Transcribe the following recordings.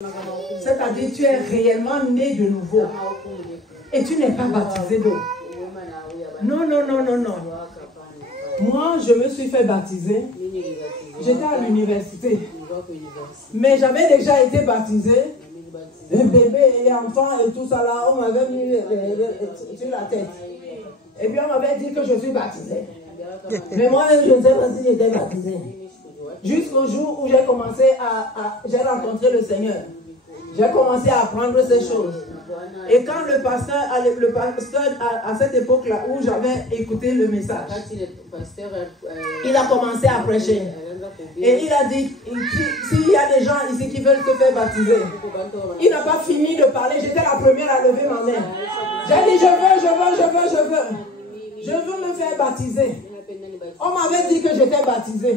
C'est-à-dire tu es réellement né de nouveau. Et tu n'es pas baptisé d'eau. Non, non, non, non, non. Moi, je me suis fait baptiser. J'étais à l'université. Mais j'avais déjà été baptisé. Un bébé et enfant et tout ça là, on m'avait mis sur la tête. Et puis on m'avait dit que je suis baptisé. Mais moi-même, je ne sais pas si j'étais baptisé. Jusqu'au jour où j'ai commencé j'ai rencontré le Seigneur. J'ai commencé à apprendre ces choses. Et quand le pasteur à cette époque-là où j'avais écouté le message, il a commencé à prêcher. Et il a dit, s'il y a des gens ici qui veulent se faire baptiser, il n'a pas fini de parler, j'étais la première à lever ma main. J'ai dit, je veux me faire baptiser. On m'avait dit que j'étais baptisé.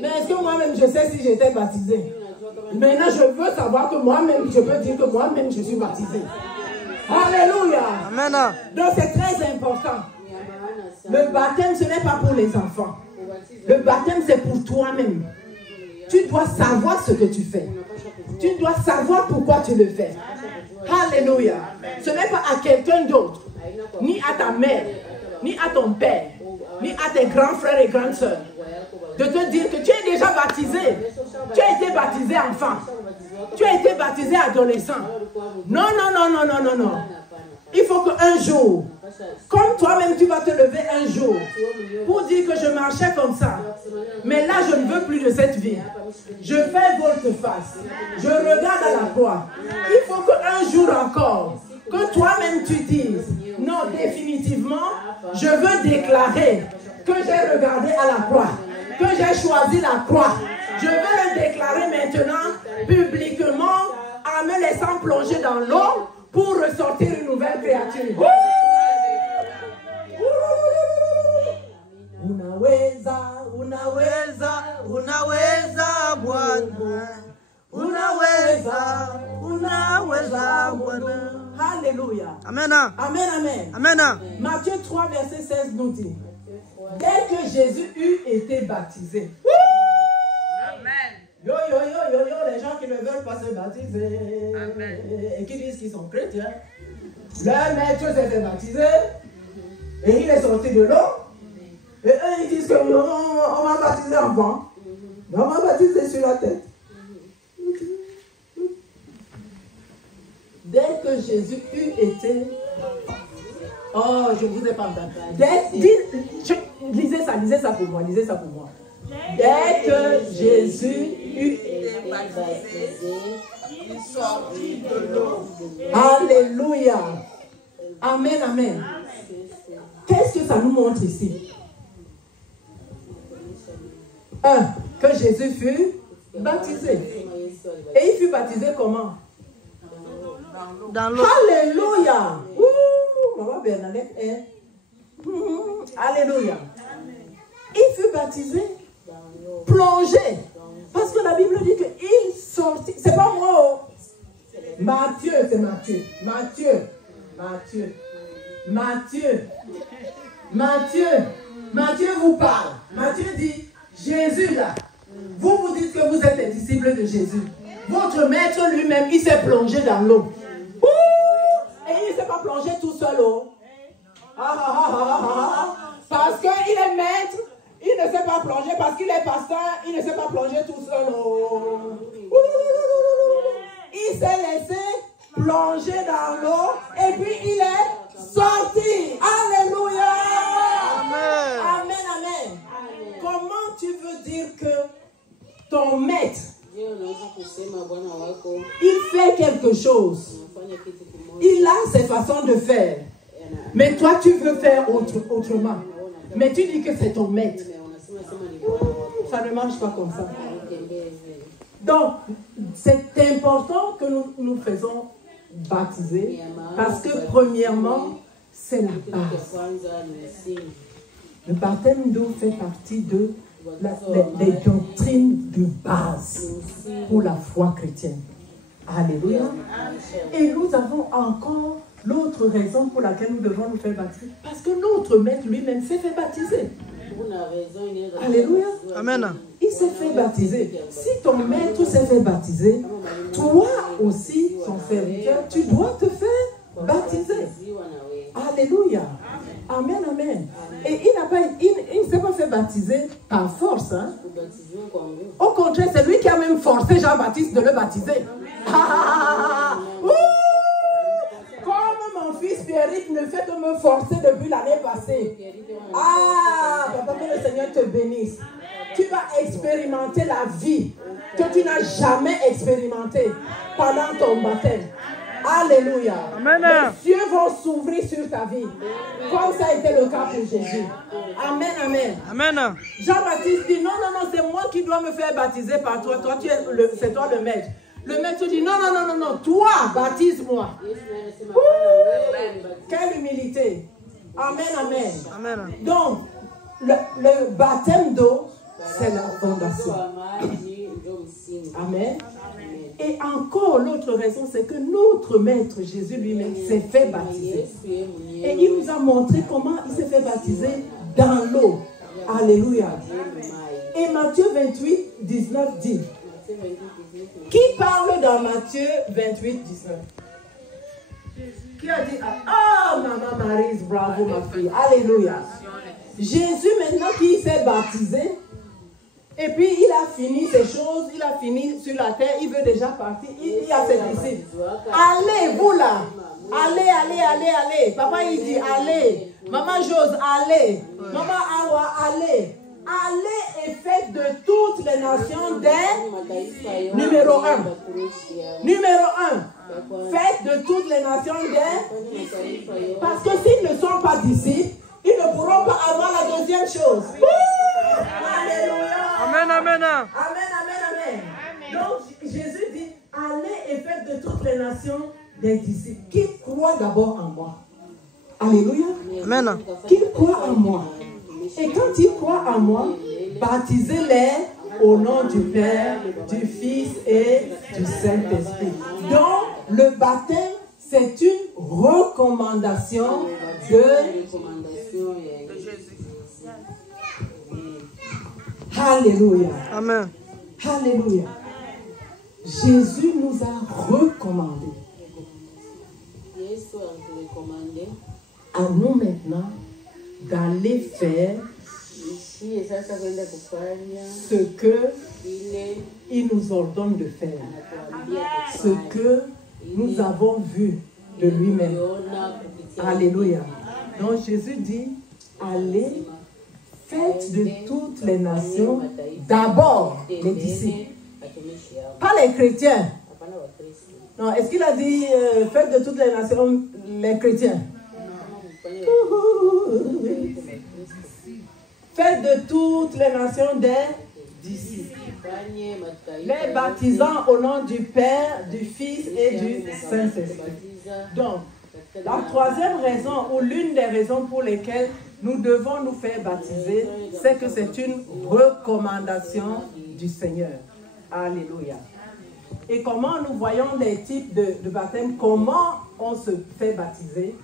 Mais est-ce que moi-même je sais si j'étais baptisé? Maintenant je veux savoir que moi-même, je peux dire que moi-même je suis baptisé. Alléluia. Amen. Donc c'est très important. Le baptême ce n'est pas pour les enfants. Le baptême c'est pour toi-même. Tu dois savoir ce que tu fais. Tu dois savoir pourquoi tu le fais. Alléluia. Ce n'est pas à quelqu'un d'autre, ni à ta mère, ni à ton père, ni à tes grands frères et grandes sœurs, de te dire que tu es déjà baptisé. Tu as été baptisé enfant. Tu as été baptisé adolescent. Non, non, non, non, non, non, non. Il faut qu'un jour, comme toi-même tu vas te lever un jour, pour dire que je marchais comme ça. Mais là, je ne veux plus de cette vie. Je fais volte-face. Je regarde à la croix. Il faut qu'un jour encore, que toi-même tu dises, non, définitivement, je veux déclarer que j'ai regardé à la croix, que j'ai choisi la croix. Je veux le déclarer maintenant, publiquement, en me laissant plonger dans l'eau pour ressortir une nouvelle créature. Unaweza, unaweza, unaweza, Bwana. Unaweza, unaweza, Bwana. Alléluia. Amen. Amen, amen. Amen. Matthieu 3, verset 16 nous dit, dès que Jésus eut été baptisé. Amen. Yo, yo, yo, yo, yo, les gens qui ne veulent pas se baptiser. Amen. Et qui disent qu'ils sont chrétiens. Leur maître s'est fait baptiser. Et il est sorti de l'eau. Et eux, ils disent qu'on va baptiser enfant. On va baptiser sur la tête. Dès que Jésus eut été... Oh, je ne vous ai pas entendu. Lisez ça pour moi, lisez ça pour moi. Dès que Jésus eut été baptisé, il sortit de l'eau. Alléluia. Amen, amen. Qu'est-ce que ça nous montre ici? Que Jésus fut baptisé. Et il fut baptisé comment? Dans l'eau. Alléluia. Maman Bernadette est. Alléluia. Il fut baptisé, plongé. Parce que la Bible dit qu'il sortit. C'est pas moi. Matthieu, c'est Matthieu. Matthieu vous parle. Matthieu dit, Jésus là, vous dites que vous êtes les disciples de Jésus. Votre maître lui-même, il s'est plongé dans l'eau. Et il ne s'est pas plongé tout seul. Parce qu'il est maître, il ne s'est pas plongé. Parce qu'il est pasteur, il ne s'est pas plongé tout seul. Il s'est laissé plonger dans l'eau et puis il est sorti. Alléluia. Amen. Amen, amen. Comment tu veux dire que ton maître, il fait quelque chose, il a ses façons de faire, mais toi tu veux faire autrement, mais tu dis que c'est ton maître. Ça ne marche pas comme ça. Donc c'est important que nous faisons baptiser, parce que premièrement c'est la base. Le baptême d'eau fait partie des doctrines de base pour la foi chrétienne. Alléluia. Et nous avons encore l'autre raison pour laquelle nous devons nous faire baptiser. Parce que notre maître lui-même s'est fait baptiser. Alléluia. Amen. Il s'est fait baptiser. Si ton maître s'est fait baptiser, toi aussi, son serviteur, tu dois te faire baptiser. Alléluia. Amen, amen. Et il ne s'est pas fait baptiser par force. Hein? Au contraire, c'est lui qui a même forcé Jean-Baptiste de le baptiser. Comme mon fils Pierrick ne fait que me forcer depuis l'année passée. Ah, papa, que le Seigneur te bénisse. Tu vas expérimenter la vie que tu n'as jamais expérimentée pendant ton baptême. Alléluia. Amen. Les cieux vont s'ouvrir sur ta vie. Comme ça a été le cas pour Jésus. Amen, amen. Amen. Jean-Baptiste dit, non, non, non, c'est moi qui dois me faire baptiser par toi. Toi, c'est toi le maître. Le maître dit, non, non, non, non, non, toi, baptise-moi. Quelle humilité. Amen, amen. Amen. Donc, le baptême d'eau, c'est la fondation. Amen. Et encore l'autre raison, c'est que notre maître Jésus lui-même s'est fait baptiser. Et il nous a montré comment il s'est fait baptiser dans l'eau. Alléluia. Et Matthieu 28, 19 dit, qui parle dans Matthieu 28, 19? Qui a dit, ah, maman Maryse, bravo ma fille. Alléluia. Jésus maintenant qui s'est baptisé, et puis il a fini ces choses, il a fini sur la terre, il veut déjà partir, il a ses disciples. Allez, vous là, allez, allez, allez, allez. Papa il dit allez, maman Jose, allez, maman Awa, allez. Allez et faites de toutes les nations des... Numéro 1. Numéro 1. Faites de toutes les nations des... Parce que s'ils ne sont pas disciples, ils ne pourront pas avoir la deuxième chose. Alléluia. Amen, amen. Amen, amen, amen. Donc Jésus dit, allez et faites de toutes les nations des disciples qui croient d'abord en moi. Alléluia. Amen. Qui croient en moi. Et quand ils croient en moi, baptisez-les au nom du Père, du Fils et du Saint-Esprit. Donc, le baptême, c'est une recommandation de Jésus. Alléluia. Amen. Alléluia. Jésus nous a recommandé à nous maintenant d'aller faire ce que il nous ordonne de faire, ce que nous avons vu de lui-même. Alléluia. Donc Jésus dit, allez, faites de toutes les nations d'abord les disciples, pas les chrétiens. Non, est-ce qu'il a dit faites de toutes les nations les chrétiens? Faites de toutes les nations des disciples, les baptisant au nom du Père, du Fils et du Saint-Esprit. Donc, la troisième raison, ou l'une des raisons pour lesquelles nous devons nous faire baptiser, c'est que c'est une recommandation du Seigneur. Alléluia. Et comment nous voyons les types de baptême, comment on se fait baptiser?